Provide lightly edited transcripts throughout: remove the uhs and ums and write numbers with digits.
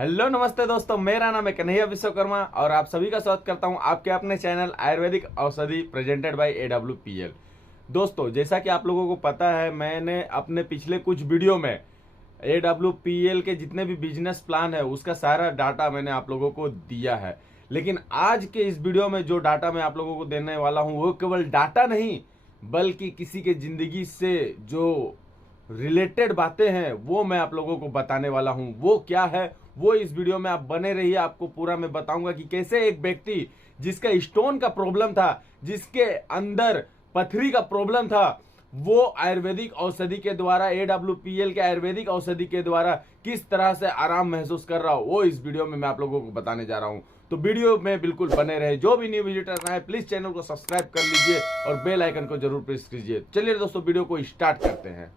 Hello नमस्ते दोस्तों, मेरा नाम है कन्हैया विश्वकर्मा और आप सभी का स्वागत करता हूं आपके अपने चैनल आयुर्वेदिक औषधि प्रेजेंटेड बाय AWPL। दोस्तों, जैसा कि आप लोगों को पता है, मैंने अपने पिछले कुछ वीडियो में AWPL के जितने भी बिजनेस प्लान है उसका सारा डाटा मैंने आप लोगों को दिया है। लेकिन आज के इस वीडियो में जो डाटा मैं आप लोगों को देने वाला हूं वो केवल डाटा नहीं, बल्कि किसी के जिंदगी से जो रिलेटेड बातें हैं वो मैं आप लोगों को बताने वाला हूं। वो क्या है वो इस वीडियो में आप बने रहिए, आपको पूरा मैं बताऊंगा कि कैसे एक व्यक्ति जिसका स्टोन का प्रॉब्लम था, जिसके अंदर पथरी का प्रॉब्लम था, वो आयुर्वेदिक औषधि के द्वारा AWPL के आयुर्वेदिक औषधि के द्वारा किस तरह से आराम महसूस कर रहा हो वो इस वीडियो में मैं आप लोगों को बताने जा रहा हूं। तो वीडियो में बिल्कुल बने रहे। जो भी न्यू विजिटर है प्लीज चैनल को सब्सक्राइब कर लीजिए और बेल आइकन को जरूर प्रेस कीजिए। चलिए दोस्तों, वीडियो को स्टार्ट करते हैं।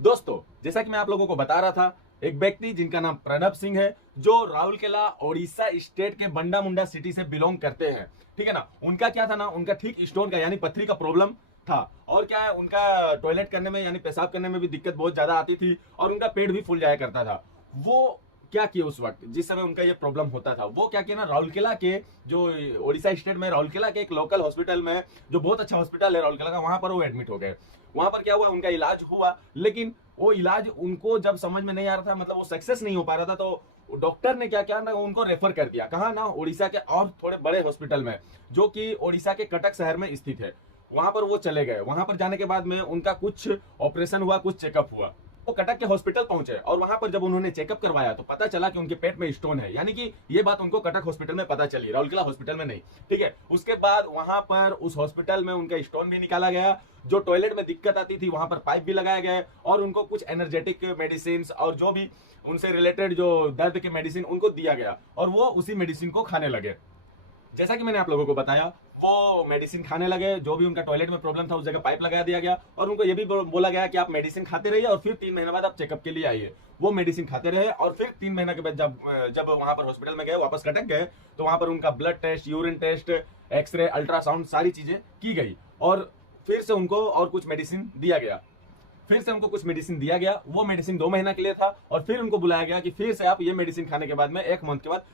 दोस्तों, जैसा कि मैं आप लोगों को बता रहा था, एक व्यक्ति जिनका नाम प्रणब सिंह है, जो राउरकेला ओडिशा स्टेट के बंडा मुंडा सिटी से बिलोंग करते हैं। ठीक है ना। उनका क्या था ना, उनका ठीक स्टोन का यानी पथरी का प्रॉब्लम था। और क्या है, उनका टॉयलेट करने में यानी पेशाब करने में भी दिक्कत बहुत ज्यादा आती थी और उनका पेट भी फूल जाया करता था। वो क्या किया उस वक्त जिस समय उनका ये प्रॉब्लम होता था, वो क्या किया ना, राउरकेला के जो ओडिशा स्टेट में राउरकेला के एक लोकल हॉस्पिटल में, जो बहुत अच्छा हॉस्पिटल है राउरकेला का, वहां पर वो एडमिट हो गए। वहां पर क्या हुआ, उनका इलाज हुआ, लेकिन वो इलाज उनको जब समझ में नहीं आ रहा था, मतलब वो सक्सेस नहीं हो पा रहा था, तो डॉक्टर ने क्या किया ना, उनको रेफर कर दिया। कहा ना, उड़ीसा के और थोड़े बड़े हॉस्पिटल में, जो कि उड़ीसा के कटक शहर में स्थित है। वहां पर वो चले गए। वहां पर जाने के बाद में उनका कुछ ऑपरेशन हुआ, कुछ चेकअप हुआ। वो कटक के हॉस्पिटल पहुंचे और वहां पर जब उन्होंने चेकअप करवाया तो पता चला कि उनके पेट में स्टोन है। यानी कि ये बात उनको कटक हॉस्पिटल में पता चली, राउरकेला हॉस्पिटल में नहीं। ठीक है। उसके बाद वहां पर उस हॉस्पिटल में उनका स्टोन भी निकाला गया। जो टॉयलेट में दिक्कत आती थी वहां पर पाइप भी लगाया गया और उनको कुछ एनर्जेटिक मेडिसिन और जो भी उनसे रिलेटेड जो दर्द के मेडिसिन उनको दिया गया और वो उसी मेडिसिन को खाने लगे। जैसा कि मैंने आप लोगों को बताया, वो मेडिसिन खाने लगे। जो भी उनका टॉयलेट में प्रॉब्लम था उस जगह पाइप लगा दिया गया और उनको ये भी बोला गया कि आप मेडिसिन खाते रहिए और फिर 3 महीने बाद आप चेकअप के लिए आइए। वो मेडिसिन खाते रहे और फिर 3 महीने के बाद जब वहां पर हॉस्पिटल में गए, वापस कटक गए, तो वहां पर उनका blood test, urine test, x-ray, ultrasound सारी चीजें की गई और फिर से उनको और कुछ मेडिसिन दिया गया। वो मेडिसिन 2 महीना के लिए था और फिर उनको बुलाया गया कि फिर से आप ये मेडिसिन खाने के बाद में 1 मंथ के बाद,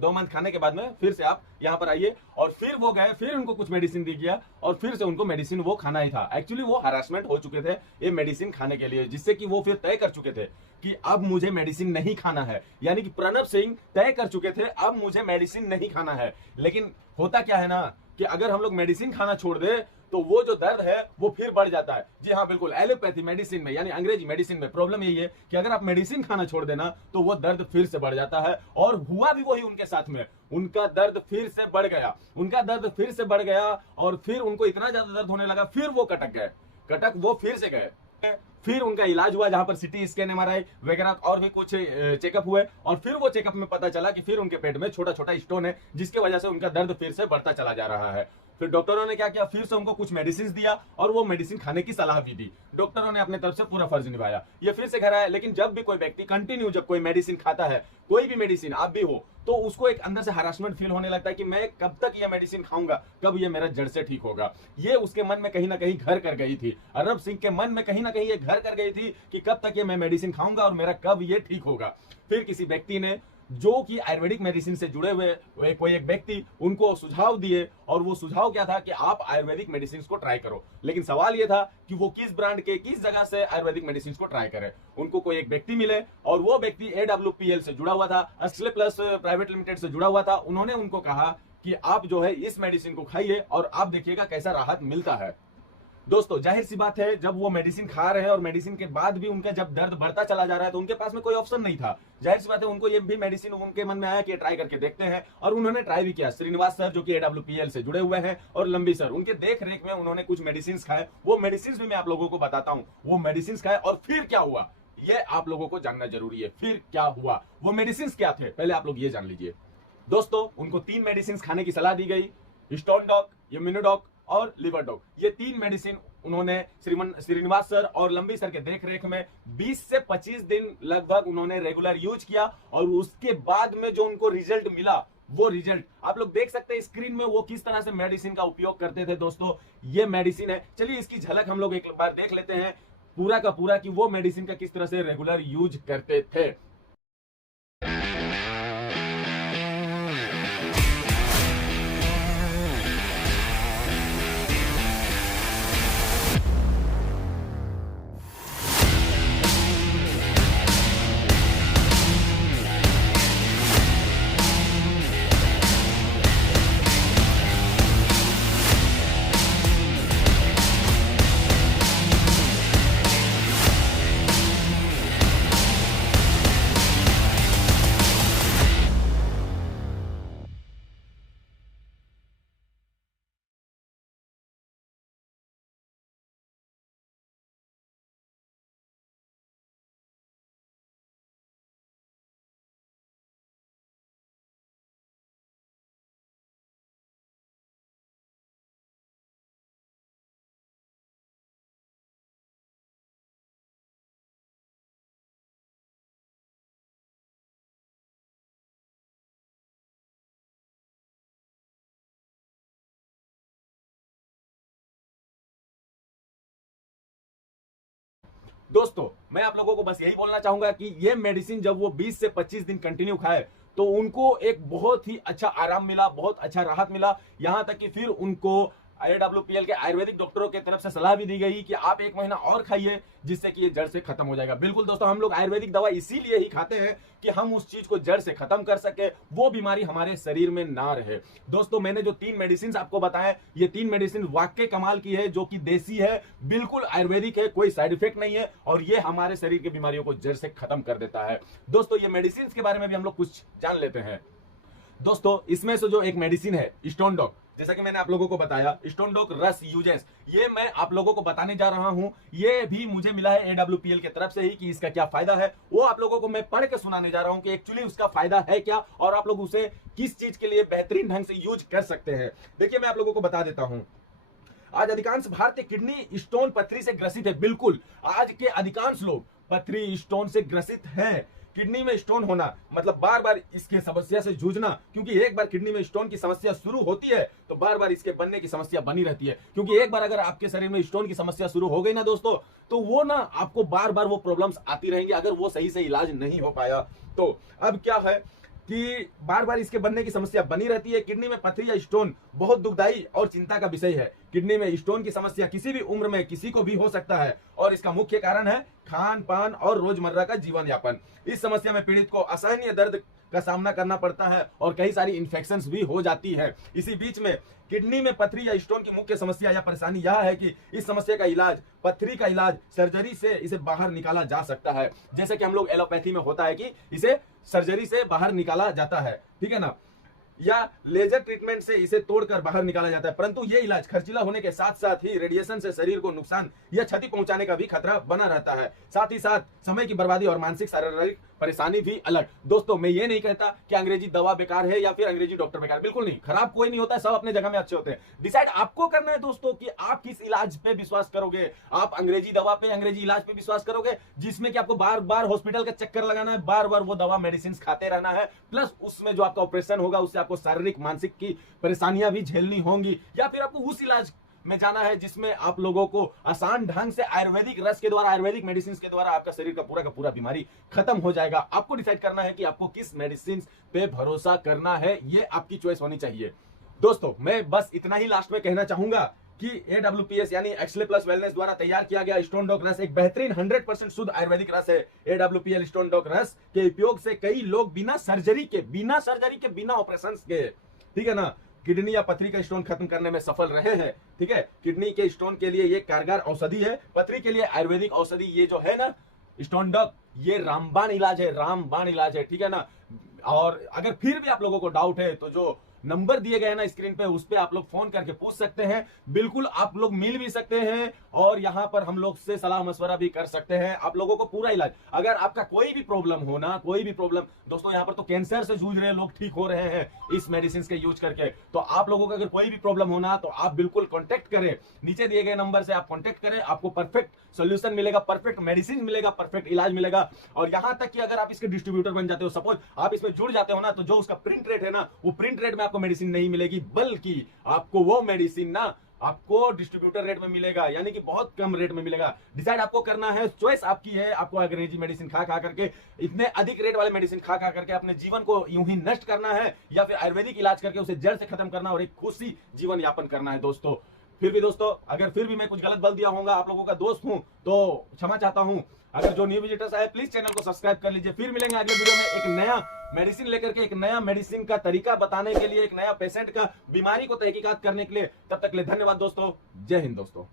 2 मंथ खाने के बाद में फिर से आप यहाँ पर आइए। और फिर वो गए, फिर उनको कुछ मेडिसिन दी गया और फिर से उनको मेडिसिन वो खाना ही था। एक्चुअली वो हरासमेंट हो चुके थे ये मेडिसिन खाने के लिए, जिससे कि वो फिर तय कर चुके थे कि अब मुझे मेडिसिन नहीं खाना है। यानी कि प्रणब सिंह तय कर चुके थे अब मुझे मेडिसिन नहीं खाना है। लेकिन होता क्या है ना कि अगर हम लोग मेडिसिन खाना छोड़ दे तो वो जो दर्द है वो फिर बढ़ जाता है। जी हाँ, बिल्कुल। एलोपैथी मेडिसिन में यानी अंग्रेजी मेडिसिन में प्रॉब्लम यही है कि अगर आप मेडिसिन खाना छोड़ देना तो वो दर्द फिर से बढ़ जाता है। और हुआ भी वही उनके साथ में। उनका दर्द फिर से बढ़ गया और फिर उनको इतना ज्यादा दर्द होने लगा, फिर वो कटक वो फिर से गए। फिर उनका इलाज हुआ, जहां पर सिटी स्कैन, MRI वगैरह और भी कुछ चेकअप हुए और फिर वो चेकअप में पता चला कि फिर उनके पेट में छोटा छोटा स्टोन है, जिसकी वजह से उनका दर्द फिर से बढ़ता चला जा रहा है। फिर डॉक्टरों ने क्या किया, फिर से उनको कुछ मेडिसिन दिया और वो मेडिसिन खाने की सलाह भी दी। डॉक्टरों ने अपने तरफ से पूरा फर्ज निभाया। ये फिर से घर आया। लेकिन जब भी कोई व्यक्ति कंटिन्यू जब कोई मेडिसिन खाता है, कोई भी मेडिसिन आप भी हो, तो उसको एक अंदर से हरासमेंट फील होने लगता है कि मैं कब तक ये मेडिसिन खाऊंगा, कब ये मेरा जड़ से ठीक होगा। ये उसके मन में कहीं ना कहीं घर कर गई थी। प्रणब सिंह के मन में कहीं ना कहीं ये घर कर गई थी कि कब तक ये मैं मेडिसिन खाऊंगा और मेरा कब ये ठीक होगा। फिर किसी व्यक्ति ने, जो कि आयुर्वेदिक मेडिसिन से जुड़े हुए कोई एक व्यक्ति, उनको सुझाव दिए और वो सुझाव क्या था कि आप आयुर्वेदिक मेडिसिन को ट्राई करो। लेकिन सवाल ये था कि वो किस ब्रांड के, किस जगह से आयुर्वेदिक मेडिसिन को ट्राई करें। उनको कोई एक व्यक्ति मिले और वो व्यक्ति AWPL से जुड़ा हुआ था, असले प्लस प्राइवेट लिमिटेड से जुड़ा हुआ था। उन्होंने उनको कहा कि आप जो है इस मेडिसिन को खाइए और आप देखिएगा कैसा राहत मिलता है। दोस्तों, जाहिर सी बात है, जब वो मेडिसिन खा रहे हैं और मेडिसिन के बाद भी उनका जब दर्द बढ़ता चला जा रहा है तो उनके पास में कोई ऑप्शन नहीं था। जाहिर सी बात है, उनको ये भी मेडिसिन उनके मन में आया कि ट्राई करके देखते हैं और उन्होंने ट्राई भी किया। श्रीनिवास सर, जो कि AWPL से जुड़े हुए हैं, और लंबी सर, उनके देख रेख में उन्होंने कुछ मेडिसिन खाए। वो मेडिसिन भी मैं आप लोगों को बताता हूँ। वो मेडिसिन खाए और फिर क्या हुआ ये आप लोगों को जानना जरूरी है। फिर क्या हुआ, वो मेडिसिन क्या थे, पहले आप लोग ये जान लीजिए। दोस्तों, उनको 3 मेडिसिन खाने की सलाह दी गई, स्टोन डॉक, इम्यूनोडॉक और लिवर डॉक। ये 3 मेडिसिन उन्होंने श्रीनिवास सर और लंबी सर के देख रेख में 20 से 25 दिन लगभग उन्होंने रेगुलर यूज किया और उसके बाद में जो उनको रिजल्ट मिला, वो रिजल्ट आप लोग देख सकते हैं स्क्रीन में, वो किस तरह से मेडिसिन का उपयोग करते थे। दोस्तों ये मेडिसिन है, चलिए इसकी झलक हम लोग एक बार देख लेते हैं पूरा का पूरा कि वो मेडिसिन का किस तरह से रेगुलर यूज करते थे। दोस्तों मैं आप लोगों को बस यही बोलना चाहूंगा कि ये मेडिसिन जब वो 20 से 25 दिन कंटिन्यू खाए तो उनको एक बहुत ही अच्छा आराम मिला, बहुत अच्छा राहत मिला। यहां तक कि फिर उनको AWPL के आयुर्वेदिक डॉक्टरों की तरफ से सलाह भी दी गई कि आप 1 महीना और खाइए, जिससे कि ये जड़ से खत्म हो जाएगा। बिल्कुल दोस्तों, हम लोग आयुर्वेदिक दवा इसीलिए ही खाते हैं कि हम उस चीज को जड़ से खत्म कर सके, वो बीमारी हमारे शरीर में ना रहे। दोस्तों मैंने जो 3 मेडिसिन आपको बताया, ये 3 मेडिसिन वाकई कमाल की है, जो कि देसी है, बिल्कुल आयुर्वेदिक है, कोई साइड इफेक्ट नहीं है और ये हमारे शरीर की बीमारियों को जड़ से खत्म कर देता है। दोस्तों ये मेडिसिन के बारे में भी हम लोग कुछ जान लेते हैं। दोस्तों इसमें से जो एक मेडिसिन है स्टोन डॉग, जैसा कि मैंने आप लोगों को बताया, स्टोन डॉग रस यूजेस, ये मैं आप लोगों को बताने जा रहा हूं। ये भी मुझे मिला है AWPL की तरफ से ही कि इसका क्या फायदा है, वो आप लोगों को मैं पढ़ के सुनाने जा रहा हूं कि एक्चुअली उसका फायदा है क्या और आप लोग उसे किस चीज के लिए बेहतरीन ढंग से यूज कर सकते हैं। देखिए मैं आप लोगों को बता देता हूं, आज अधिकांश भारतीय किडनी स्टोन पथरी से ग्रसित है। बिल्कुल आज के अधिकांश लोग पथरी स्टोन से ग्रसित हैं। किडनी में स्टोन होना मतलब बार बार इसके समस्या से जूझना, क्योंकि एक बार किडनी में स्टोन की समस्या शुरू होती है तो बार बार इसके बनने की समस्या बनी रहती है। क्योंकि एक बार अगर आपके शरीर में स्टोन की समस्या शुरू हो गई ना दोस्तों, तो वो ना आपको बार बार वो प्रॉब्लम्स आती रहेंगी अगर वो सही से इलाज नहीं हो पाया तो। अब क्या है कि बार बार इसके बनने की समस्या बनी रहती है। किडनी में पथरी या स्टोन बहुत दुखदाई और चिंता का विषय है। किडनी में स्टोन की समस्या किसी भी उम्र में किसी को भी हो सकता है और इसका मुख्य कारण है खान पान और रोजमर्रा का जीवन यापन। इस समस्या में पीड़ित को असहनीय दर्द का सामना करना पड़ता है और कई सारी इन्फेक्शंस भी हो जाती है। इसी बीच में किडनी में पथरी या स्टोन की मुख्य समस्या या परेशानी यह है कि इस समस्या का इलाज, पथरी का इलाज सर्जरी से इसे बाहर निकाला जा सकता है। जैसे कि हम लोग एलोपैथी में होता है कि इसे सर्जरी से बाहर निकाला जाता है, ठीक है ना, या लेजर ट्रीटमेंट से इसे तोड़कर बाहर निकाला जाता है। परंतु यह इलाज खर्चीला होने के साथ साथ ही रेडिएशन से शरीर को नुकसान या क्षति पहुंचाने का भी खतरा बना रहता है। साथ ही साथ समय की बर्बादी और मानसिक शारीरिक परेशानी भी अलग। दोस्तों मैं ये नहीं कहता कि अंग्रेजी दवा बेकार है या फिर अंग्रेजी डॉक्टर बेकार, बिल्कुल नहीं, खराब कोई नहीं होता है, सब अपने जगह में अच्छे होते हैं। डिसाइड आपको करना है दोस्तों कि आप किस इलाज पे विश्वास करोगे। आप अंग्रेजी दवा पे, अंग्रेजी इलाज पे विश्वास करोगे जिसमें कि आपको बार बार हॉस्पिटल का चक्कर लगाना है, बार बार वो दवा मेडिसिन खाते रहना है, प्लस उसमें जो आपका ऑपरेशन होगा उससे आपको शारीरिक मानसिक की परेशानियां भी झेलनी होंगी, या फिर आपको उस इलाज में जाना है जिसमें आप लोगों को आसान ढंग से आयुर्वेदिक रस के द्वारा, आयुर्वेदिक मेडिसिन के द्वारा आपका शरीर का पूरा बीमारी खत्म हो जाएगा। आपको डिसाइड करना है कि आपको किस मेडिसिन पे भरोसा करना है, ये आपकी चॉइस होनी चाहिए। दोस्तों मैं बस इतना ही लास्ट में कहना चाहूंगा कि AWPS यानी एक्सले प्लस वेलनेस द्वारा तैयार किया गया स्टोन डॉग रस एक बेहतरीन 100% शुद्ध आयुर्वेदिक रस है। AWPL स्टोन डॉग रस के उपयोग से कई लोग बिना सर्जरी के, बिना ऑपरेशन के, ठीक है ना, किडनी या पथरी का स्टोन खत्म करने में सफल रहे हैं। ठीक है, किडनी के स्टोन के लिए ये कारगर औषधि है, पथरी के लिए आयुर्वेदिक औषधि ये जो है ना स्टोन डॉग, ये रामबाण इलाज है, रामबाण इलाज है, ठीक है ना। और अगर फिर भी आप लोगों को डाउट है तो जो नंबर दिए गए ना स्क्रीन पे, उस पे आप लोग फोन करके पूछ सकते हैं। बिल्कुल आप लोग मिल भी सकते हैं और यहाँ पर हम लोग से सलाह मशवरा भी कर सकते हैं। आप लोगों को पूरा इलाज, अगर आपका कोई भी प्रॉब्लम हो ना, कोई भी प्रॉब्लम, दोस्तों यहाँ पर तो कैंसर से जूझ रहे लोग ठीक हो रहे हैं इस मेडिसिन के यूज करके। तो आप लोगों का अगर कोई भी प्रॉब्लम होना तो आप बिल्कुल कॉन्टेक्ट करें, नीचे दिए गए नंबर से आप कॉन्टेक्ट करें, आपको परफेक्ट सोल्यूशन मिलेगा, परफेक्ट मेडिसिन मिलेगा, परफेक्ट इलाज मिलेगा। और यहां तक कि अगर आप इसके डिस्ट्रीब्यूटर बन जाते हो, सपोज आप इसमें जुड़ जाते हो ना, तो जो उसका प्रिंट रेट है ना, वो प्रिंट रेट में आपको मेडिसिन नहीं मिलेगी, बल्कि आपको वो मेडिसिन ना आपको डिस्ट्रीब्यूटर रेट में मिलेगा, यानी कि बहुत कम रेट में मिलेगा। डिसाइड आपको करना है, चॉइस आपकी है। आपको अंग्रेजी मेडिसिन खा खा करके, इतने अधिक रेट वाले मेडिसिन खा खा करके अपने जीवन को यूं ही नष्ट करना है, या फिर आयुर्वेदिक इलाज करके उसे जड़ से खत्म करना और एक खुशी जीवन यापन करना है। दोस्तों फिर भी दोस्तों, अगर फिर भी मैं कुछ गलत बोल दिया होगा, आप लोगों का दोस्त हूं तो क्षमा चाहता हूं। अगर जो न्यू विजिटर्स आए प्लीज चैनल को सब्सक्राइब कर लीजिए। फिर मिलेंगे अगले वीडियो में एक नया मेडिसिन लेकर के, एक नया मेडिसिन का तरीका बताने के लिए, एक नया पेशेंट का बीमारी को तहकीकात करने के लिए। तब तक के लिए धन्यवाद दोस्तों। जय हिंद दोस्तों।